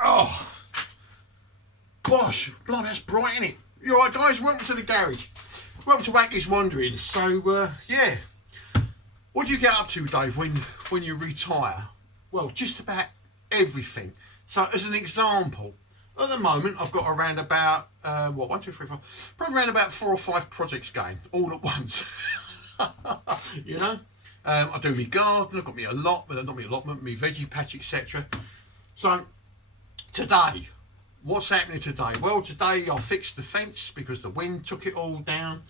Oh, gosh, blood, that's bright, isn't it? You alright, guys? Welcome to the garage. Welcome to Wacky's Wanderings. So, yeah. What do you get up to, Dave, when you retire? Well, just about everything. So, as an example, at the moment, I've got around about, one, two, three, four, probably around about 4 or 5 projects going, all at once. You know? I do my garden, I've got me allotment, not my allotment, my veggie patch, etc. So, today, what's happening today? Well, today I fixed the fence because the wind took it all down.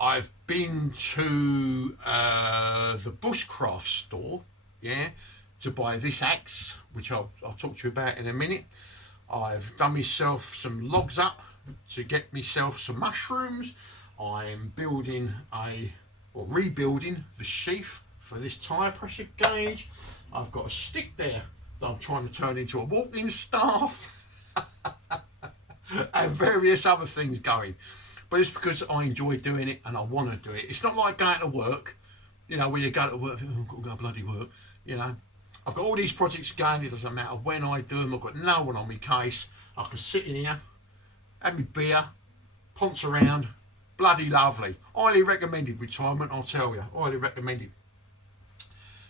I've been to the bushcraft store, yeah, to buy this axe, which I'll talk to you about in a minute. I've done myself some logs up to get myself some mushrooms. I'm rebuilding the sheath for this tyre pressure gauge. I've got a stick there that I'm trying to turn into a walking staff. And various other things going. But it's because I enjoy doing it and I want to do it. It's not like going to work, you know, where you go to work, oh, I've got to go to bloody work, you know. I've got all these projects going, it doesn't matter when I do them, I've got no one on my case. I can sit in here, have my beer, ponce around, bloody lovely. Highly recommended retirement, I'll tell you, highly recommended.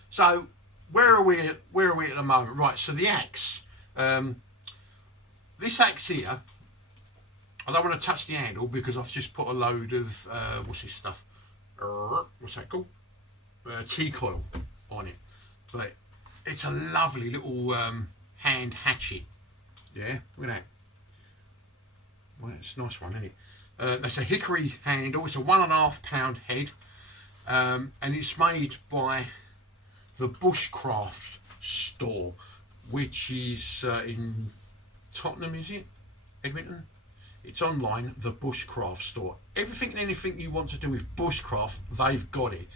So, where are we at the moment? Right, so the axe. This axe here, I don't want to touch the handle because I've just put a load of, what's this stuff? What's that called? Tea coil on it. But it's a lovely little hand hatchet. Yeah, look at that. Well, it's a nice one, isn't it? That's a hickory handle. It's a 1.5 pound head. And it's made by the Bushcraft store, which is in Tottenham, is it? Edmonton? It's online, the Bushcraft store. Everything and anything you want to do with bushcraft, they've got it.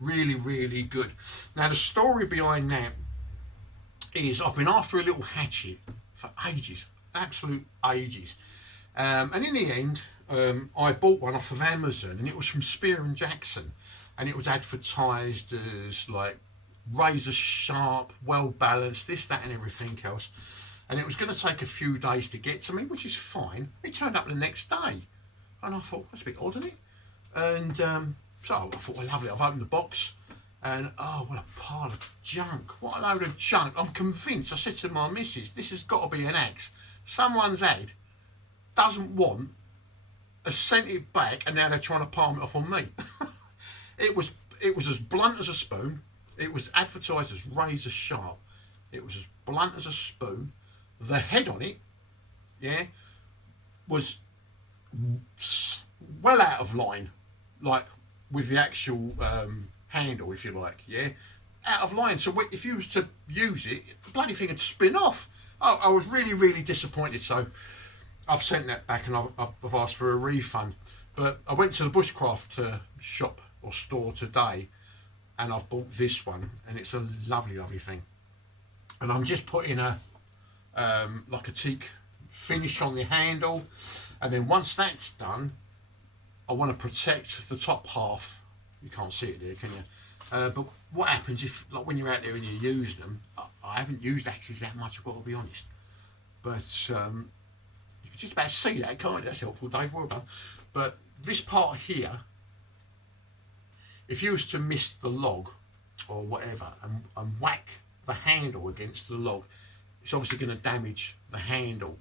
Really, really good. Now, the story behind that is I've been after a little hatchet for ages, absolute ages. And in the end, I bought one off of Amazon, and it was from Spear and Jackson. And it was advertised as like razor sharp, well balanced, this, that, and everything else. And it was going to take a few days to get to me, which is fine. It turned up the next day. And I thought, that's a bit odd, isn't it? And so I thought, well, lovely. I've opened the box. And, oh, what a pile of junk. What a load of junk. I'm convinced. I said to my missus, this has got to be an axe. Someone's head doesn't want a sent it back, and now they're trying to palm it off on me. It was as blunt as a spoon. It was advertised as razor sharp. It was as blunt as a spoon. The head on it, yeah, was well out of line, like with the actual handle, if you like, yeah, out of line. So if you was to use it, the bloody thing would spin off. Oh, I was really, really disappointed. So I've sent that back and I've asked for a refund. But I went to the Bushcraft shop or store today, and I've bought this one, and it's a lovely, lovely thing. And I'm just putting like a teak finish on the handle, and then once that's done, I want to protect the top half. You can't see it there, can you? But what happens if, like, when you're out there and you use them, I haven't used axes that much, I've got to be honest, but you can just about see that, can't you? That's helpful, Dave, well done. But this part here, if you was to miss the log or whatever and whack the handle against the log, it's obviously going to damage the handle,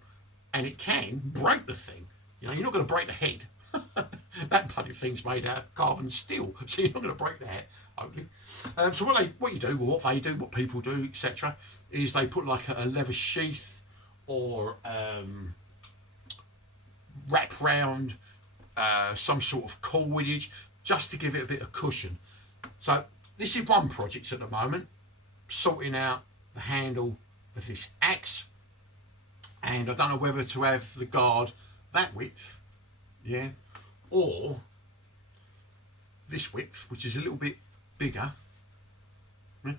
and it can break the thing. You know, you're not going to break the head. That bloody thing's made out of carbon steel, so you're not going to break the head, hopefully. So what you do, or what they do, what people do, etc., is they put like a leather sheath or wrap round some sort of cordage just to give it a bit of cushion. So this is one project at the moment, sorting out the handle of this axe, and I don't know whether to have the guard that width, yeah, or this width, which is a little bit bigger. Yeah?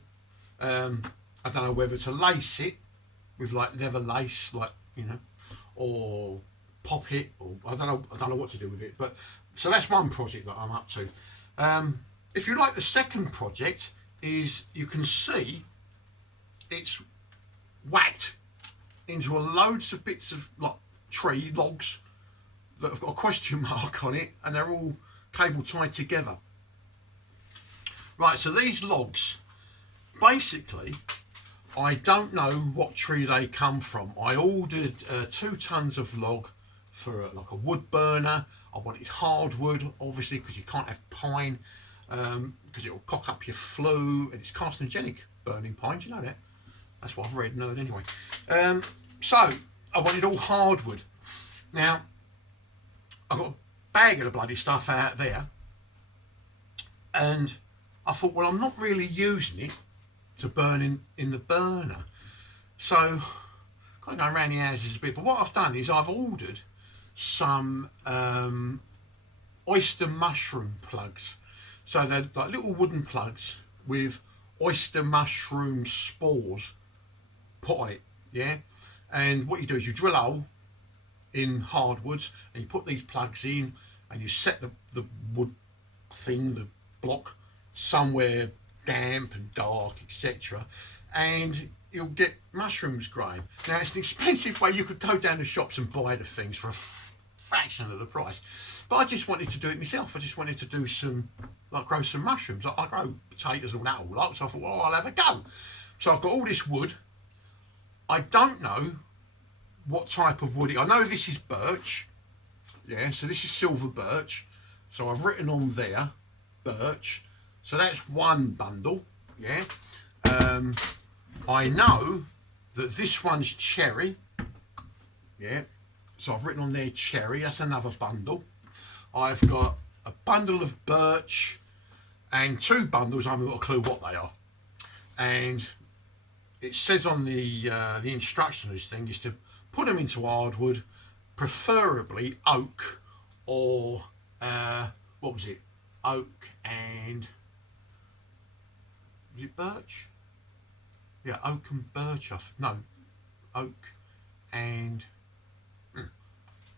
I don't know whether to lace it with like leather lace, like, you know, or pop it, or I don't know what to do with it. But so that's one project that I'm up to. If you like, the second project is, you can see it's whacked into loads of bits of like tree logs that have got a question mark on it, and they're all cable tied together. Right, so these logs, basically, I don't know what tree they come from. I ordered 2 tons of log for like a wood burner. I wanted hardwood, obviously, because you can't have pine, because it will cock up your flue, and it's carcinogenic, burning pine. Do you know that? That's what I've read, nerd anyway. So I wanted all hardwood. Now, I've got a bag of the bloody stuff out there, and I thought, well, I'm not really using it to burn in the burner. So, kind of going around the houses a bit. But what I've done is I've ordered some oyster mushroom plugs. So they're like little wooden plugs with oyster mushroom spores put on it, yeah? And what you do is you drill a hole in hardwoods, and you put these plugs in, and you set the wood thing, the block, somewhere damp and dark, etc., and you'll get mushrooms growing. Now, it's an expensive way. You could go down the shops and buy the things for a fraction of the price, but I just wanted to do it myself. I just wanted to do some, like, grow some mushrooms. I grow potatoes all that all like, so I thought, well, I'll have a go. So I've got all this wood. I don't know what type of wood I know this is birch, yeah, so this is silver birch, so I've written on there birch, so that's one bundle, yeah. I know that this one's cherry, yeah, so I've written on there cherry, that's another bundle. I've got a bundle of birch and 2 bundles, I haven't got a clue what they are, and it says on the instruction of this thing is to put them into hardwood, preferably oak or what was it? Oak and was it birch? Yeah, oak and birch. No, oak and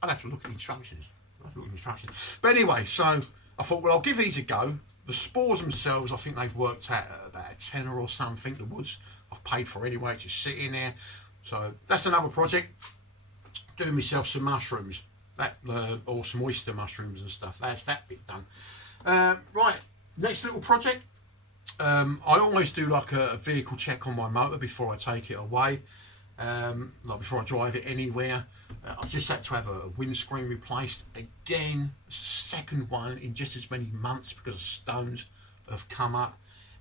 I'd have to look at the instructions. But anyway, so I thought, well, I'll give these a go. The spores themselves, I think they've worked out at about a tenner or something. The woods I've paid for anyway, it's just sitting there. So that's another project. Doing myself some mushrooms, or some oyster mushrooms and stuff. That's that bit done. Right, next little project. I always do like a vehicle check on my motor before I take it away. Like before I drive it anywhere. I've just had to have a windscreen replaced again. Second one in just as many months because of stones have come up.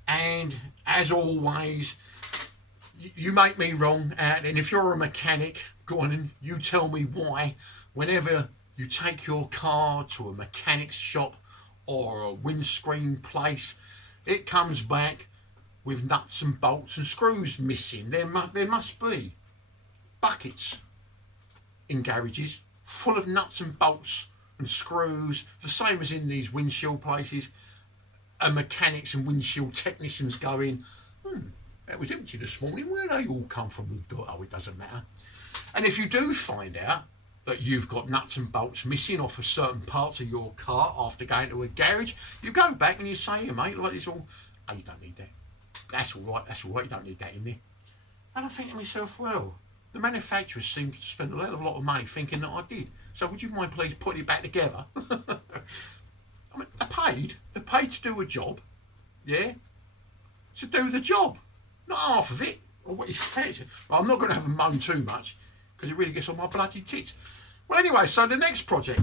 And as always, you make me wrong out, and if you're a mechanic, go on and you tell me why. Whenever you take your car to a mechanic's shop or a windscreen place, it comes back with nuts and bolts and screws missing. There must be buckets in garages full of nuts and bolts and screws, the same as in these windshield places, and mechanics and windshield technicians going, that was empty this morning, where they all come from? Oh, it doesn't matter. And if you do find out that you've got nuts and bolts missing off of certain parts of your car after going to a garage, you go back and you say, hey, mate, like this all, oh, you don't need that. That's all right, you don't need that in there. And I think to myself, well, the manufacturer seems to spend a hell of a lot of money thinking that I did. So would you mind please putting it back together? I mean, they're paid to do a job, yeah? To do the job, not half of it. Or what you fancy. Well, I'm not going to have them moan too much because it really gets on my bloody tits. Well, anyway, so the next project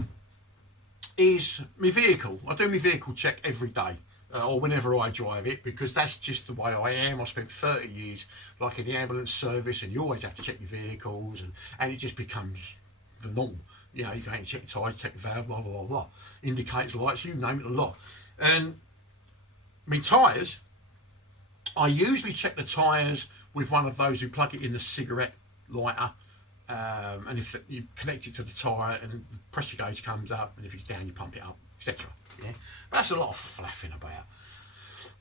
is my vehicle. I do my vehicle check every day, or whenever I drive it, because that's just the way I am. I spent 30 years like in the ambulance service, and you always have to check your vehicles, and it just becomes the norm. You know, you go out and check the tyres, check the valve, blah, blah, blah, blah. Indicators, lights, you name it, a lot. And my tyres, I usually check the tyres with one of those who plug it in the cigarette lighter, and if you connect it to the tyre and the pressure gauge comes up, and if it's down you pump it up, etc. Yeah, but that's a lot of flapping about.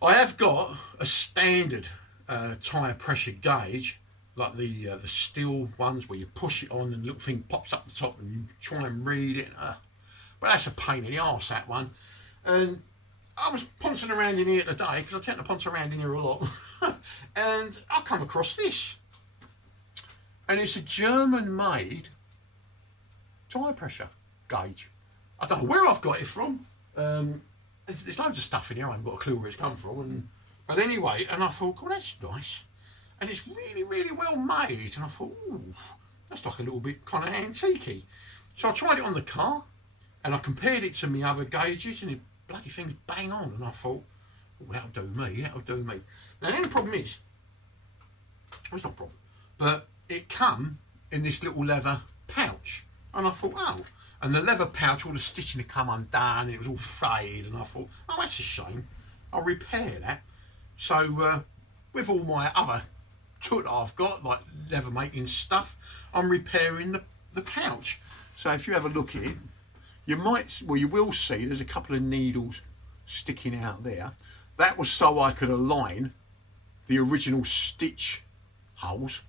I have got a standard tyre pressure gauge, like the steel ones where you push it on and the little thing pops up the top and you try and read it. But that's a pain in the arse, that one. And I was pouncing around in here today, because I tend to ponce around in here a lot, and I come across this. and it's a German-made tyre pressure gauge. I don't know where I've got it from. There's loads of stuff in here. I haven't got a clue where it's come from. But anyway, and I thought, oh, that's nice. And it's really, really well made. And I thought, ooh, that's like a little bit kind of antique-y. So I tried it on the car, and I compared it to my other gauges, and it bloody thing's bang on. And I thought, oh, that'll do me, that'll do me. Now, the only problem is, well, it's not a problem, but it come in this little leather pouch. And I thought, oh, and the leather pouch, all the stitching had come undone, and it was all frayed, and I thought, oh, that's a shame. I'll repair that. So, with all my other toot I've got, like leather making stuff, I'm repairing the pouch. So if you have a look at it, you will see there's a couple of needles sticking out there. That was so I could align the original stitch holes,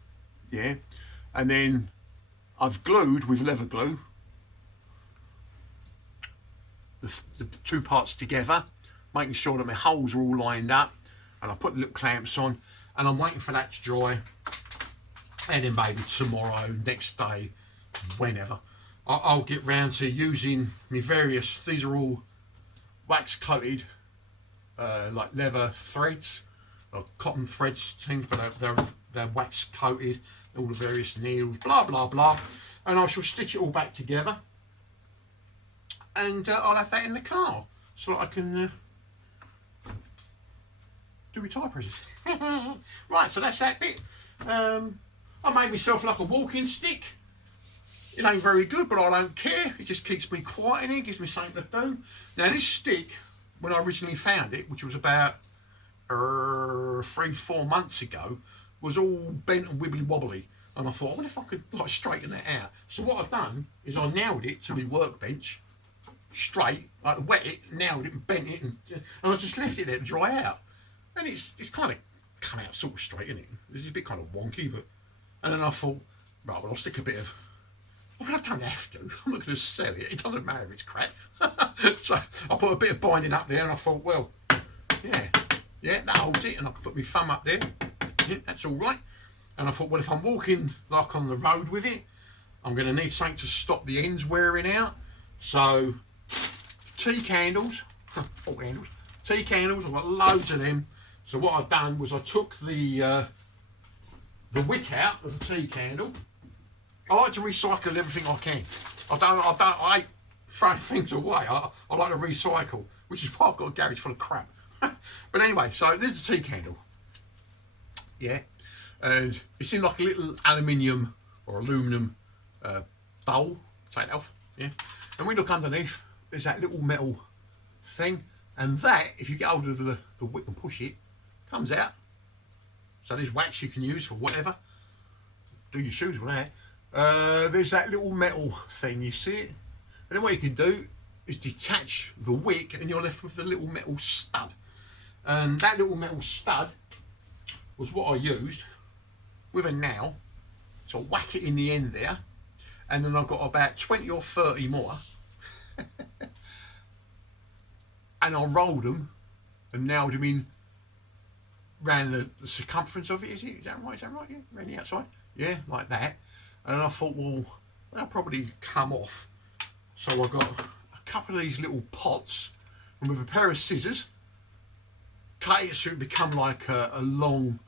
yeah. And then I've glued with leather glue the two parts together, making sure that my holes are all lined up, and I put the little clamps on, and I'm waiting for that to dry, and then maybe tomorrow, next day, whenever, I'll get round to using my various, these are all wax coated, like leather threads, or cotton threads things, but they're wax coated, all the various needles, blah blah blah, and I shall stitch it all back together, and I'll have that in the car so that I can do my tyre presses. Right, so that's that bit. I made myself like a walking stick. It ain't very good, but I don't care. It just keeps me quiet in here, gives me something to do. Now this stick, when I originally found it, which was about 3-4 months ago, was all bent and wibbly wobbly. And I thought, what if I could like straighten that out? So what I've done is I nailed it to my workbench, straight, like wet it, nailed it and bent it, and I just left it there to dry out. And it's kind of come out sort of straight, isn't it? It's a bit kind of wonky, but... And then I thought, right, well, I'll stick a bit of... Well, I don't have to. I'm not going to sell it. It doesn't matter if it's crap. So I put a bit of binding up there, and I thought, well, yeah, that holds it, and I can put my thumb up there. Yeah, that's all right. And I thought, well, if I'm walking like on the road with it, I'm going to need something to stop the ends wearing out. So tea candles, tea candles. I've got loads of them. So what I've done was I took the wick out of the tea candle. I like to recycle everything I can. I hate throwing things away. I like to recycle, which is why I've got a garage full of crap. But anyway, so there's the tea candle. Yeah, and it's in like a little aluminium or aluminum bowl. Take it off. Yeah, and we look underneath. There's that little metal thing, and that, if you get hold of the wick and push it, comes out. So there's wax you can use for whatever. Do your shoes with that. There's that little metal thing, you see it? And then what you can do is detach the wick, and you're left with the little metal stud. And that little metal stud was what I used with a nail to whack it in the end there. And then I've got about 20 or 30 more. And I rolled them and nailed them in round the circumference of it, is it? Is that right? Yeah, around the outside? Yeah, like that. And I thought, well, they'll probably come off. So I got a couple of these little pots, and with a pair of scissors, cut it so it become like a long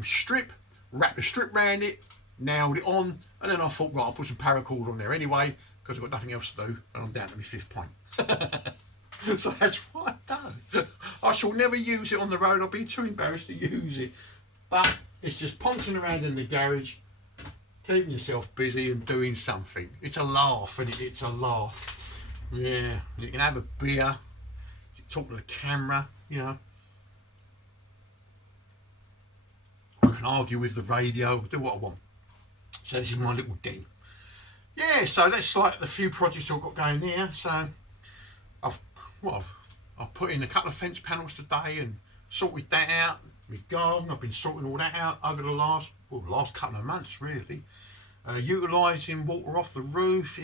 strip, wrap the strip round it, nailed it on, and then I thought, right, I'll put some paracord on there anyway, because I've got nothing else to do, and I'm down to my 5th pint. So that's what I've done. I shall never use it on the road. I'll be too embarrassed to use it. But it's just poncing around in the garage, keeping yourself busy and doing something. It's a laugh, and it's a laugh. Yeah, you can have a beer, you can talk to the camera, you know. I can argue with the radio, do what I want. So this is my little den. Yeah, so that's like the few projects I've got going there. So I've put in a couple of fence panels today and sorted that out. My garden, I've been sorting all that out over the last couple of months really. Utilising water off the roof.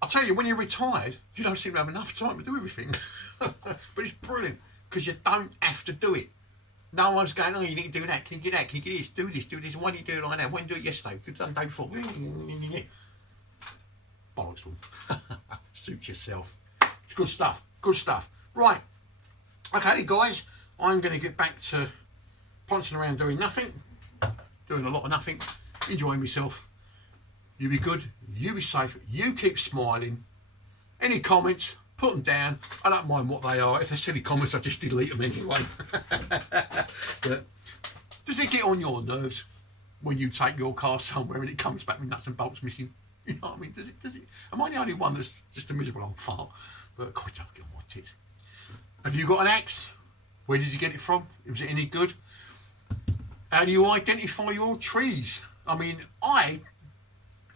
I'll tell you, when you're retired, you don't seem to have enough time to do everything. But it's brilliant because you don't have to do it. No one's going, oh, you need to do that. Can you get that? Can you get this? Do this, do this. Why did you do it like that? When did you do it yesterday? Could have done day before. Bollocks to them. Suit yourself. It's good stuff. Good stuff. Right. Okay, guys. I'm going to get back to pouncing around doing nothing. Doing a lot of nothing. Enjoying myself. You be good. You be safe. You keep smiling. Any comments, put them down. I don't mind what they are. If they're silly comments, I just delete them anyway. But does it get on your nerves when you take your car somewhere and it comes back with nuts and bolts missing? You know what I mean? Does it? Am I the only one that's just a miserable old fart? But God, don't get what it. Have you got an axe? Where did you get it from? Was it any good? How do you identify your trees? I mean, I,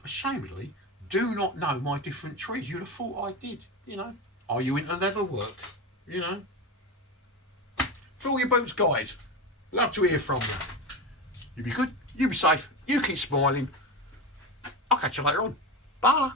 ashamedly, do not know my different trees. You'd have thought I did, you know. Are you into leather work? You know. Fill your boots, guys. Love to hear from you. You be good. You be safe. You keep smiling. I'll catch you later on. Bye.